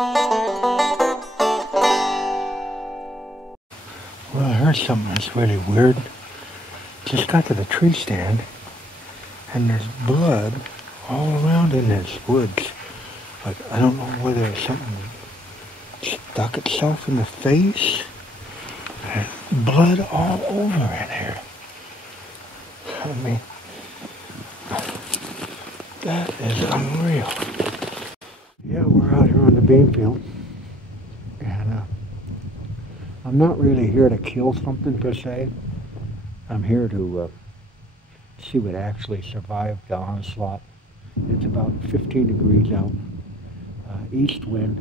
Well, I heard something that's really weird. Just got to the tree stand, and there's blood all around in this woods. Like, I don't know whether something stuck itself in the face. There's blood all over in here. I mean, that is unreal. Yeah, we're out here on the bean field, and I'm not really here to kill something per se. I'm here to see what actually survived the onslaught. It's about 15 degrees out, east wind,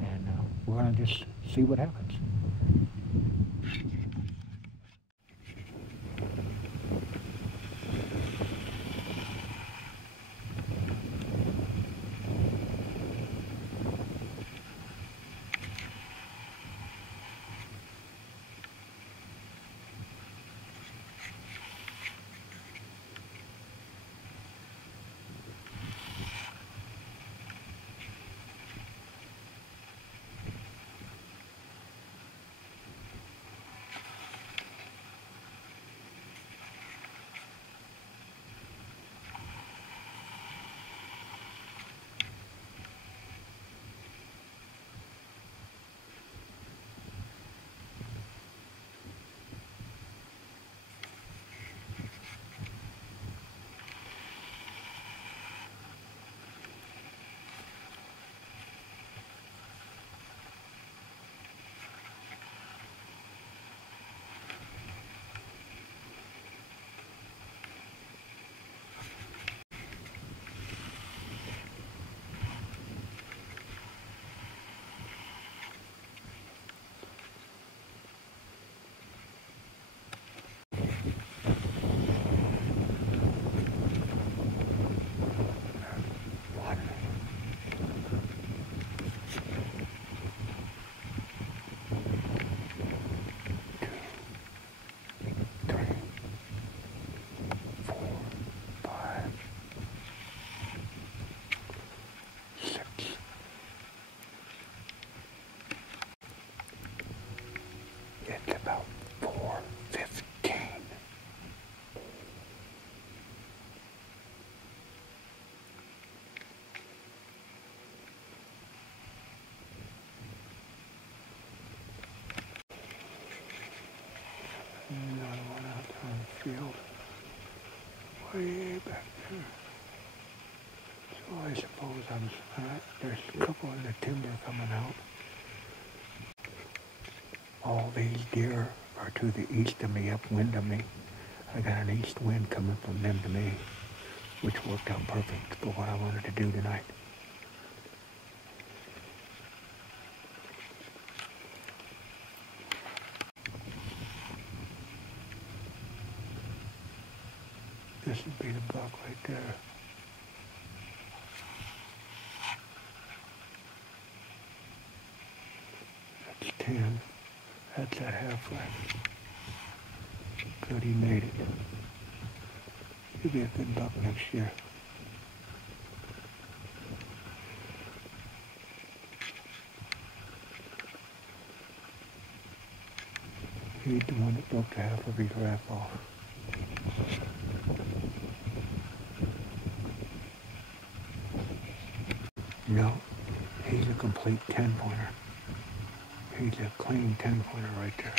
and we're going to just see what happens. It's about 4:15. Another one out there on the field, way back there. So I suppose there's a couple in the timber coming out. All these deer are to the east of me, upwind of me. I got an east wind coming from them to me, which worked out perfect for what I wanted to do tonight. This would be the buck right there. That's 10. That's that halfway. Good, he made it. He'll be a good buck next year. He's the one that broke the half of his giraffe off. No, he's a complete 10-pointer. He's a clean 10-pointer right there.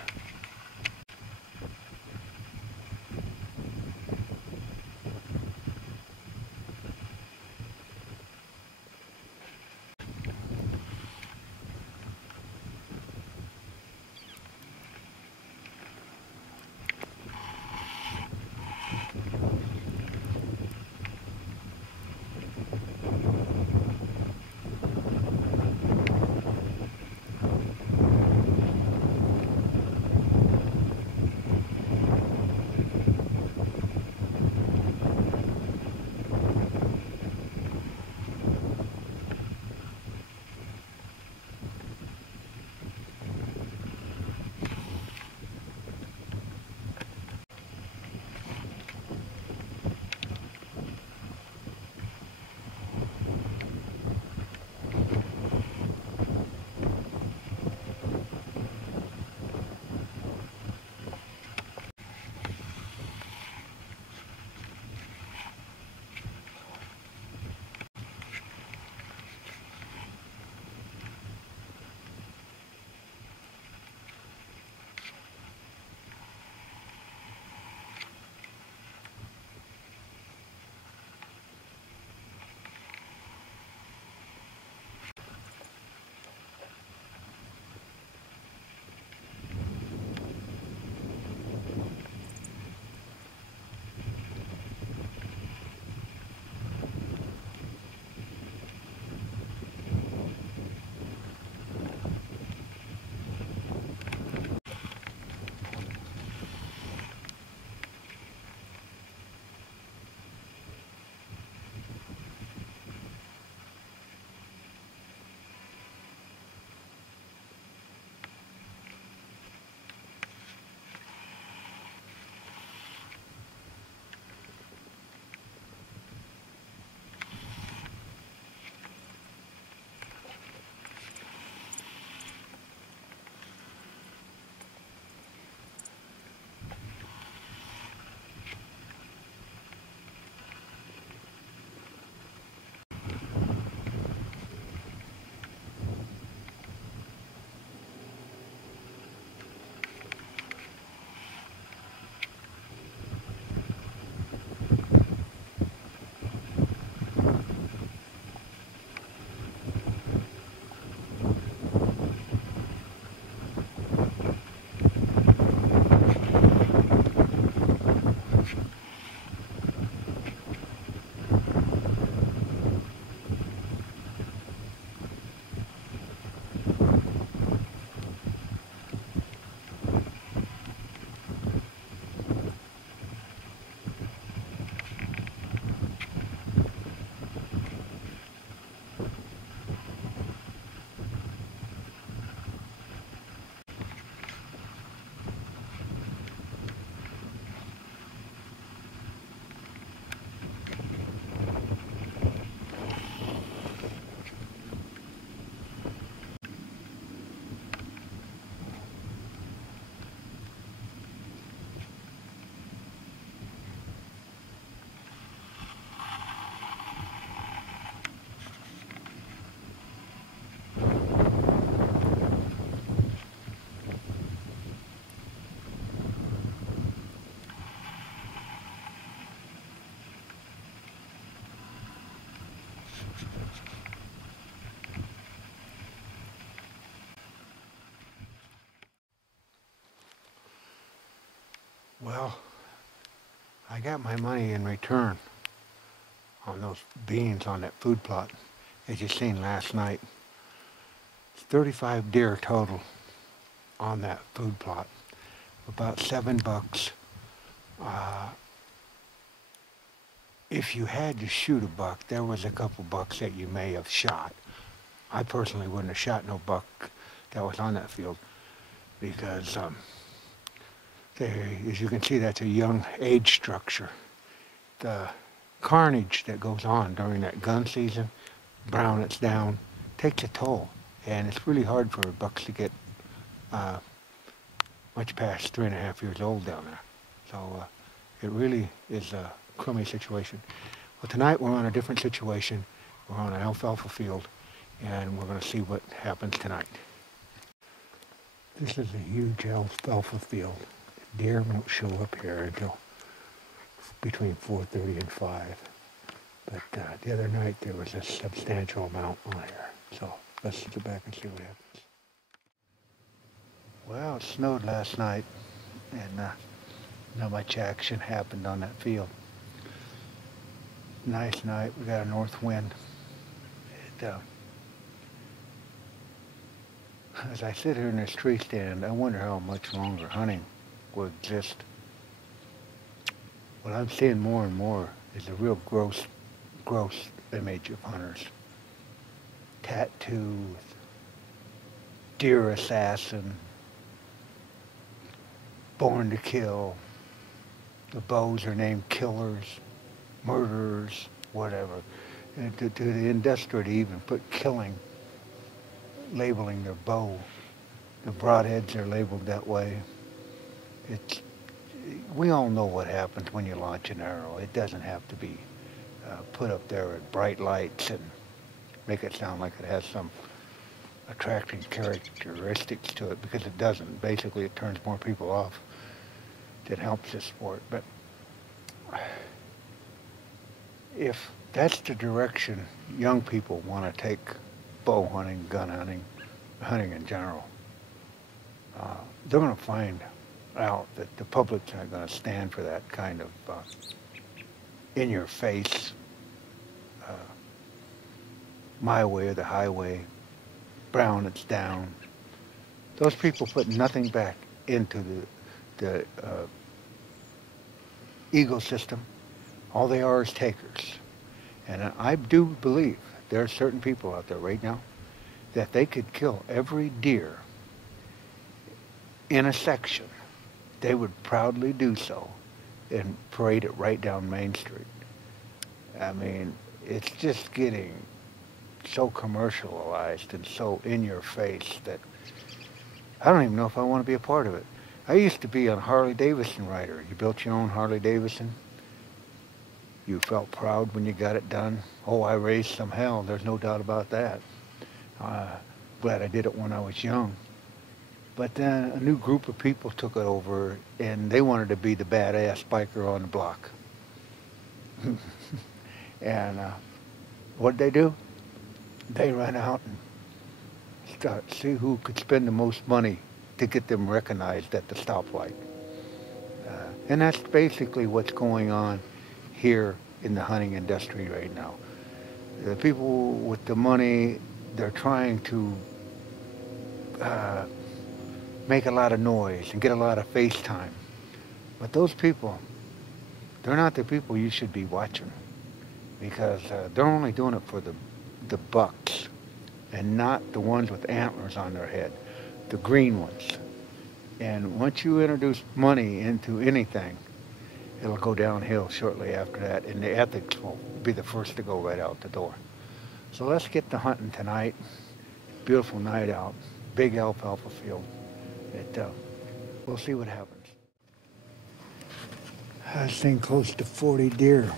Well, I got my money in return on those beans on that food plot, as you seen last night. It's 35 deer total on that food plot, about $7. Uh, if you had to shoot a buck, there was a couple bucks that you may have shot. I personally wouldn't have shot no buck that was on that field because, as you can see, that's a young age structure. The carnage that goes on during that gun season, brown it's down, takes a toll, and it's really hard for bucks to get much past 3.5 years old down there. So it really is a crummy situation. Well, tonight we're on a different situation. We're on an alfalfa field, and we're going to see what happens tonight. This is a huge alfalfa field. Deer won't show up here until between 4:30 and 5. But the other night there was a substantial amount on here. So let's get back and see what happens. Well, it snowed last night, and not much action happened on that field. Nice night. We got a north wind. As I sit here in this tree stand, I wonder how much longer hunting will exist. What I'm seeing more and more is a real gross image of hunters. Tattooed, deer assassin, born to kill. The bows are named killers, murderers, whatever. And to the industry to even put killing, labeling their bow. The broadheads are labeled that way. We all know what happens when you launch an arrow. It doesn't have to be put up there at bright lights and make it sound like it has some attracting characteristics to it, because it doesn't. Basically, it turns more people off than helps this sport. But if that's the direction young people want to take bow hunting, gun hunting, hunting in general, they're going to find out that the public's not going to stand for that kind of in-your-face, my way or the highway, brown it's down. Those people put nothing back into the ecosystem. All they are is takers. And I do believe there are certain people out there right now that they could kill every deer in a section. They would proudly do so and parade it right down Main Street. I mean, it's just getting so commercialized and so in your face that I don't even know if I want to be a part of it. I used to be a Harley Davidson rider. You built your own Harley Davidson. You felt proud when you got it done. Oh, I raised some hell. There's no doubt about that. Glad I did it when I was young. But then a new group of people took it over, and they wanted to be the badass biker on the block. And what'd they do? They ran out and start see who could spend the most money to get them recognized at the stoplight. And that's basically what's going on here in the hunting industry right now. The people with the money, they're trying to make a lot of noise and get a lot of face time. But those people, they're not the people you should be watching, because they're only doing it for the bucks and not the ones with antlers on their head, the green ones. And once you introduce money into anything, it'll go downhill shortly after that, and the ethics will be the first to go right out the door. So let's get to hunting tonight. Beautiful night out, big alfalfa field. We'll see what happens. I've seen close to 40 deer,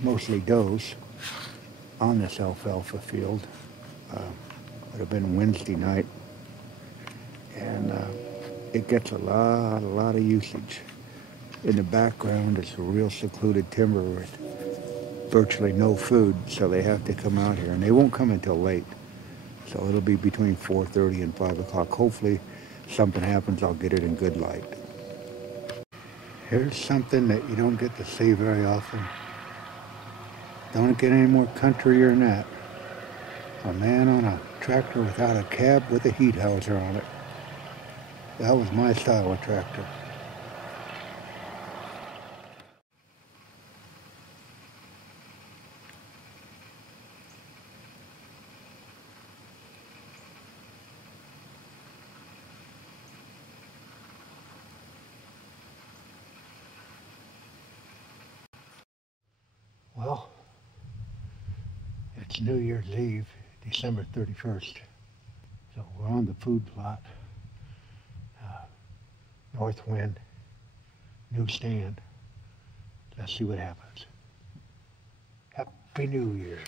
mostly does, on this alfalfa field. Would have been Wednesday night, and it gets a lot of usage. In the background, it's a real secluded timber with virtually no food, so they have to come out here, and they won't come until late. So it'll be between 4:30 and 5 o'clock. Hopefully something happens, I'll get it in good light. Here's something that you don't get to see very often. Don't get any more countryer than that. A man on a tractor without a cab with a heat houser on it. That was my style of tractor. Well, it's New Year's Eve, December 31st. So we're on the food plot. North wind, new stand. Let's see what happens. Happy New Year.